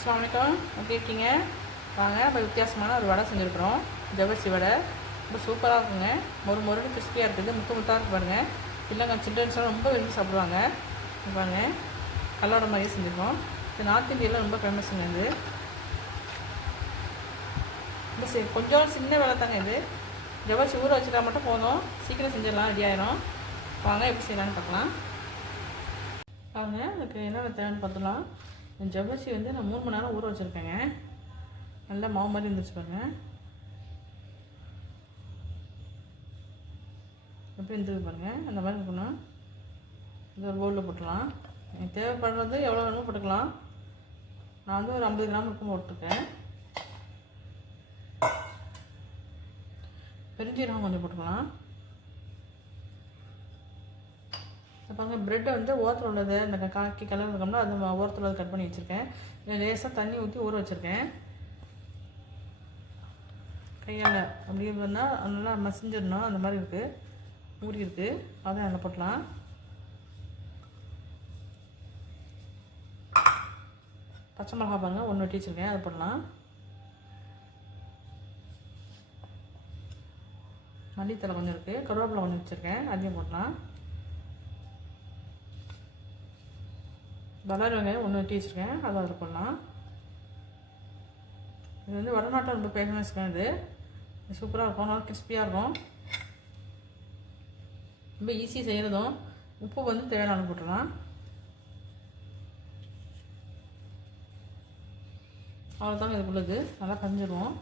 அஸ்லாம் வலைக்கம் எப்படி இருக்கீங்க? வாங்க இப்போ வித்தியாசமான ஒரு வடை செஞ்சுருக்குறோம். ஜவசி வடை. ரொம்ப சூப்பராக இருக்குங்க. மொறு மொறுன்னு கிறிஸ்பியாக இருக்குது. முத்து முத்தாக இருக்கு பாருங்கள் இல்லைங்க சில்ட்ரன்ஸ்லாம் ரொம்ப விரும்பி சாப்பிடுவாங்க. இங்க பாருங்க. கல்லோட மாதிரியே செஞ்சுருக்கோம். இது நார்த் இந்தியாவில் ரொம்ப ஃபேமஸுங்க இது. ரொம்ப சி கொஞ்சம் சின்ன வேலை தாங்க இது. ஜவசி ஊற வச்சுட்டா மட்டும் போதும். சீக்கிரம் செஞ்சிடலாம். ரெடி ஆயிரும். வாங்க எப்படி செய்யலாம்னு பார்க்கலாம். பாருங்கள் அதுக்கு என்னென்ன தேவைன்னு பார்த்துலாம் ஜவ்வரிசி வந்து நான் மூணு மணி நேரம் ஊற வச்சுருக்கேங்க. நல்லா மாவு மாதிரி இருந்துச்சு பாருங்க. எப்படி இருந்துருக்கு பாருங்கள் அந்த மாதிரி இருக்கணும். இது ஒரு பவுலில் போட்டுக்கலாம். எனக்கு தேவைப்படுறது எவ்வளோ வேணுமோ போட்டுக்கலாம். நான் வந்து ஒரு ஐம்பது கிராம் இருக்கும் போட்டிருக்கேன். பெருஞ்சீரகம் கொஞ்சம் போட்டுக்கலாம். பாருங்க ப்ரெட்டை வந்து ஓரத்தில் உள்ளது அந்த காக்கி கலர் இருக்கோம்னா அது ஓரத்தில் உள்ளது கட் பண்ணி வச்சுருக்கேன். லேசாக தண்ணி ஊற்றி ஊற வச்சுருக்கேன். கையால் அப்படி பண்ணால் நல்லா மசிஞ்சிடணும். அந்த மாதிரி இருக்குது ஊறி இருக்குது அதை அதில் போட்டலாம். பச்சை மிளகா பாருங்கள் ஒன்று வெட்டி வச்சுருக்கேன். அதை போடலாம் மல்லித்தலை கொஞ்சம் இருக்குது கருவேப்பிலை கொஞ்சம் வச்சுருக்கேன். அதையும் போடலாம் வளர் வெங்காயம் ஒன்று வெட்டி வச்சுருக்கேன். அதை அதில் போடலாம். இது வந்து வடநாட்டம் ரொம்ப ஃபேமஸ்ங்க இது. இது சூப்பராக இருக்கும். நல்லா கிறிஸ்பியாக இருக்கும். ரொம்ப ஈஸி செய்கிறதும் உப்பு வந்து தேவையான போட்டுடலாம். அவ்வளோதாங்க இதுக்குள்ளது நல்லா கஞ்சிடுவோம்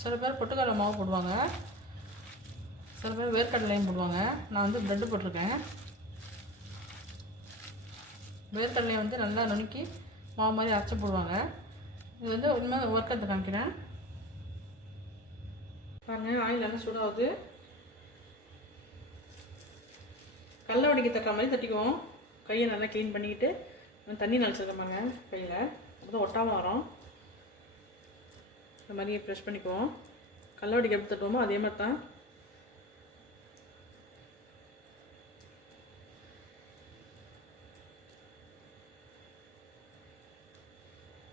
சில பேர் பொட்டுக்கடலை மாவு போடுவாங்க. சில பேர் வேர்க்கடலையும் போடுவாங்க. நான் வந்து ப்ரெட்டு போட்டிருக்கேன். வேர்க்கடலையை வந்து நல்லா நுணுக்கி மாவு மாதிரி அரைச்சி போடுவாங்க. இது வந்து உண்மை ஒர்க்கத்தை காமிக்கிறேன். பாருங்க ஆயில் நல்லா சூடாகுது. கடல வடிக்க தட்டுற மாதிரி தட்டிக்குவோம். கையை நல்லா க்ளீன் பண்ணிக்கிட்டு தண்ணி நனைச்சிருக்கமாங்க கையில். அப்போ ஒட்டாமல் வரும். இந்த மாதிரியே ப்ரெஷ் பண்ணிக்குவோம். கல்லவடிக்கு எப்படி தட்டுவோமோ அதே மாதிரி தான்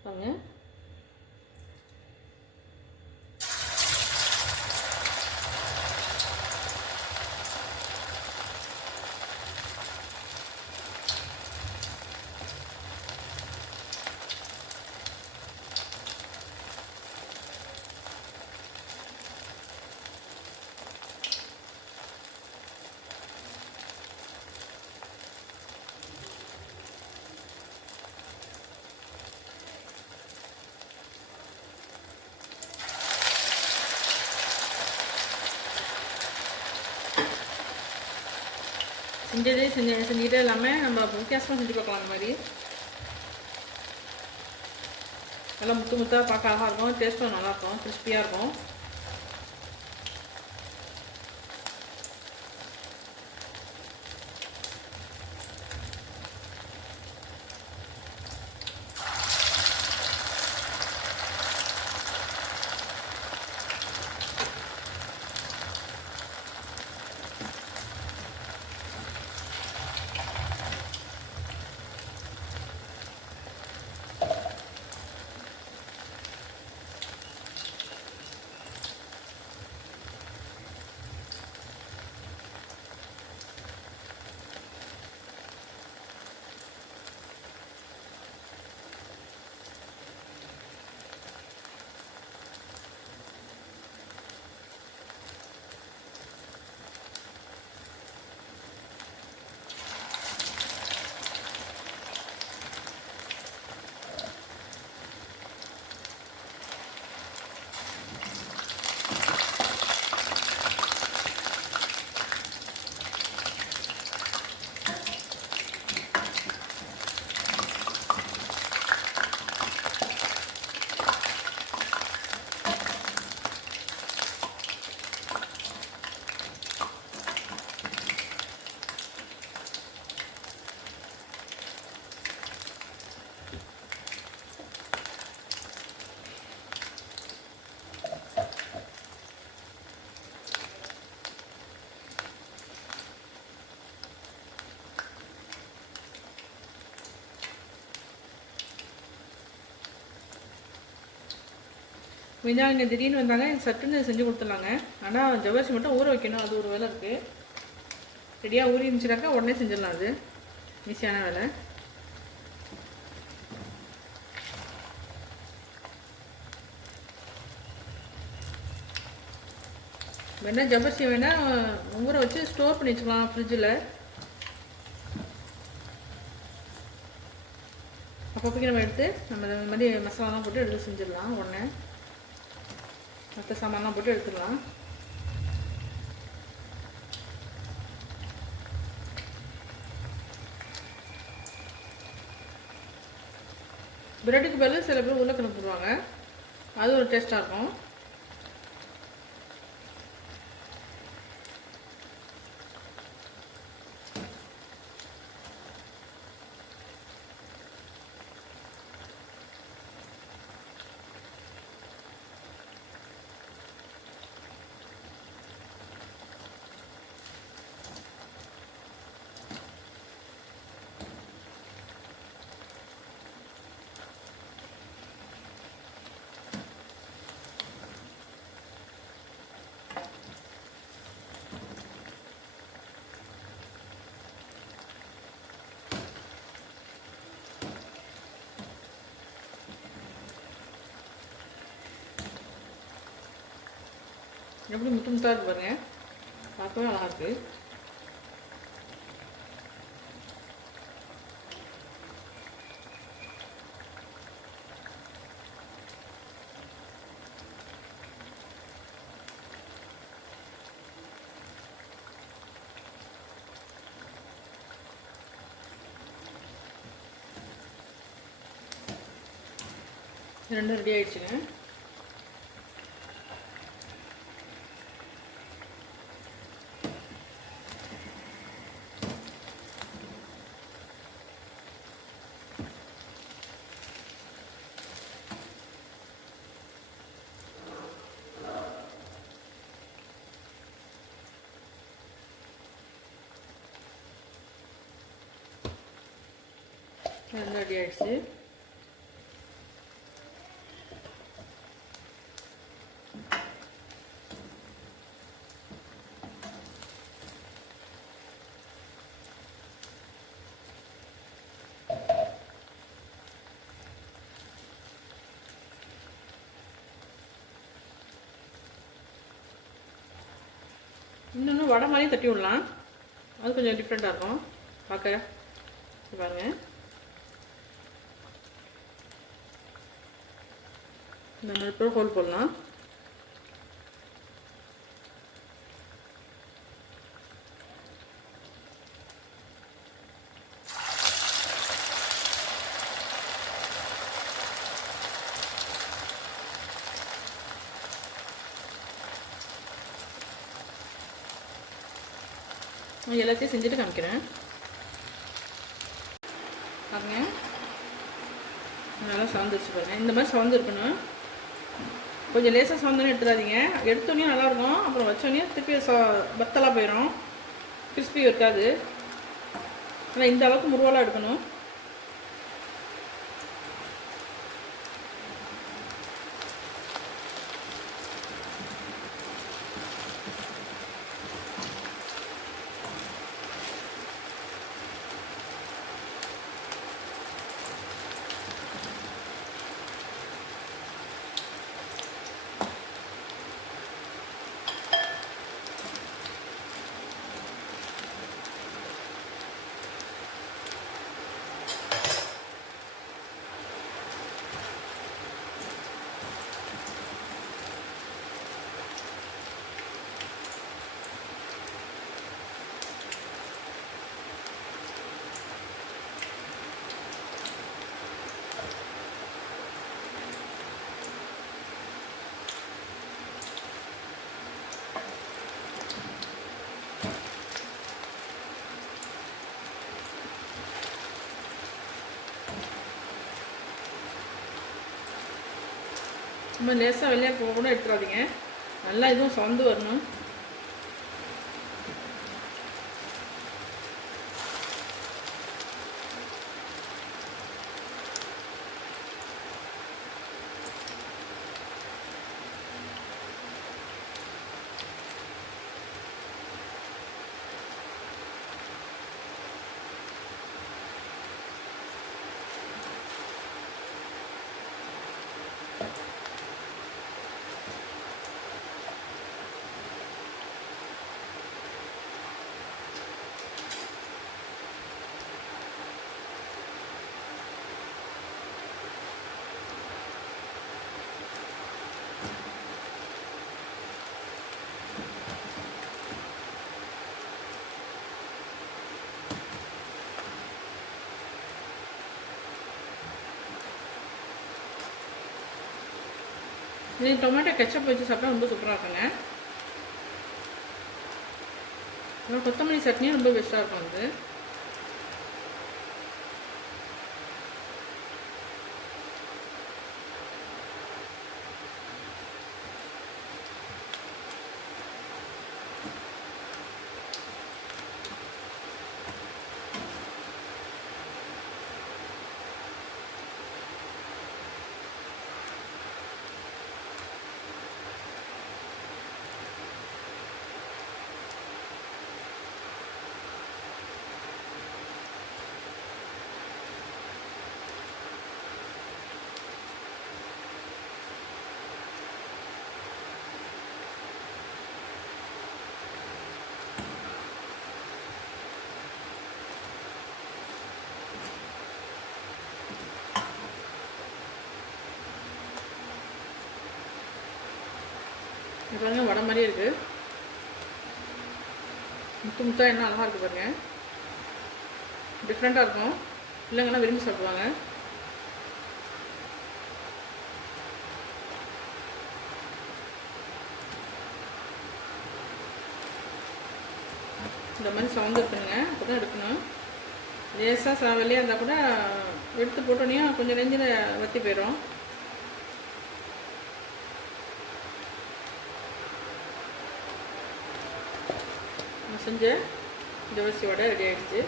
பாருங்க செஞ்சதே செஞ்ச செஞ்சுக்கிட்டே இல்லாமல் நம்ம வித்தியாசமாக செஞ்சு பார்க்கலாம் அந்த மாதிரி. நல்லா முத்து முத்தாக பார்க்க அழகாக இருக்கும். டேஸ்ட்டும் நல்லாயிருக்கும் கிறிஸ்பியாக இருக்கும். கொஞ்சம் இங்கே திடீர்னு வந்தாங்க சட்டுன்னு செஞ்சு கொடுத்துருந்தாங்க. ஆனால் ஜவ்வரிசி மட்டும் ஊற வைக்கணும் அது ஒரு வேலை இருக்குது ரெடியாக ஊறி இருந்துச்சுனாக்கா உடனே செஞ்சிடலாம் அது. ஈஸியான வேலை. வேணால் ஜவ்வரிசி வேணால் ஊற வச்சு ஸ்டோர் பண்ணி வச்சுக்கலாம் ஃப்ரிட்ஜில் அப்பப்போக்கி நம்ம எடுத்து நம்ம இந்த மாதிரி மசாலாலாம் போட்டு எடுத்து செஞ்சிடலாம் உடனே. மற்ற சாமான்லாம் போட்டு எடுத்துடலாம். பிரெட்டுக்கு பதில் சில பேர் உருளைக்கிழங்கு போடுவாங்க. அது ஒரு டேஸ்ட்டாக இருக்கும். எப்படி முத்து முத்தாக இருக்கு பாருங்க. பார்க்கவே அழகாக இருக்குது ரெண்டும் ரெடி ஆயிடுச்சுங்க. ரெண்டும் ரெடி ஆயிடுச்சு இன்னொன்று வடை மாதிரியும் தட்டி விடலாம். அது கொஞ்சம் டிஃப்ரெண்ட்டாக இருக்கும். பார்க்க. பாருங்கள் இந்த மாதிரி இப்போ ஹோல் போடலாம் நான் எல்லாத்தையும் செஞ்சுட்டு காமிக்கிறேன். பாருங்க. நல்லா சவந்துருச்சு பாருங்க. இந்த மாதிரி சவுந்து இருக்கணும். கொஞ்சம் லேசாக சவந்தோன்னே எடுத்துடாதீங்க. எடுத்தோடனே நல்லாயிருக்கும் அப்புறம் வச்சோடனே திருப்பி சா பத்தலாக போயிடும் கிறிஸ்பி இருக்காது. ஆனால் இந்த அளவுக்கு முருவலாக எடுக்கணும். சும்மா லேசாக வெளியே போக கூட எடுத்துடாதீங்க நல்லா இதுவும் சந்து வரணும். இது டொமேட்டோ கெச்சப் வச்சு சாப்பிட்டா ரொம்ப சூப்பராக இருக்குங்க. அப்புறம் கொத்தமல்லி சட்னியும் ரொம்ப பெஸ்ட்டாக இருக்கும் அது இது பாருங்க வடை மாதிரி இருக்குது முத்து முத்தா என்ன அழகாக இருக்குது பாருங்க. டிஃப்ரெண்ட்டாக இருக்கும். பிள்ளைங்கள்லாம் விரும்பி சாப்பிடுவாங்க. இந்த மாதிரி சவுண்ட் இருக்குங்க அப்போ தான் எடுக்கணும். லேசாக ச இருந்தால் கூட எடுத்து போட்டோன்னே கொஞ்சம் நெஞ்சில் வற்றி போயிடும் செஞ்சேன் தோசையோட வடை ரெடி ஆகிடுச்சு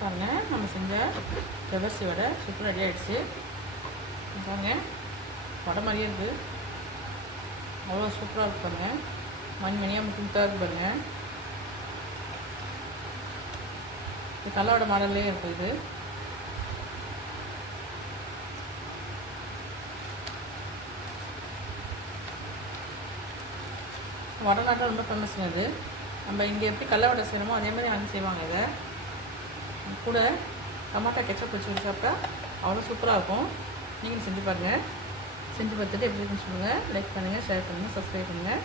பாருங்கள் நம்ம செஞ்ச ஜவசி வடை ரெடி ஆகிடுச்சு பாருங்க வடை மாதிரியே இருக்குது அவ்வளோ சூப்பராக இருக்கு பாருங்க. மணி மணியாக முக்கியத்தாக இருக்கு பாருங்க. இது கல்லோட மாடல்லே இருக்குது இது. வடநாட்டம் ரொம்ப ஃபேமஸ்ங்க இது நம்ம இங்கே எப்படி கடல வடை செய்யணுமோ அதே மாதிரி அங்கே செய்வாங்க இதை. கூட டமாட்டா கெச்சப் வச்சு சாப்பிட்டா அவ்வளோ சூப்பராக இருக்கும். நீங்களும் செஞ்சு பாருங்கள் செஞ்சு பார்த்துட்டு எப்படி இருக்குன்னு சொல்லுங்கள் லைக் பண்ணுங்கள் ஷேர் பண்ணுங்கள் சப்ஸ்கிரைப் பண்ணுங்கள்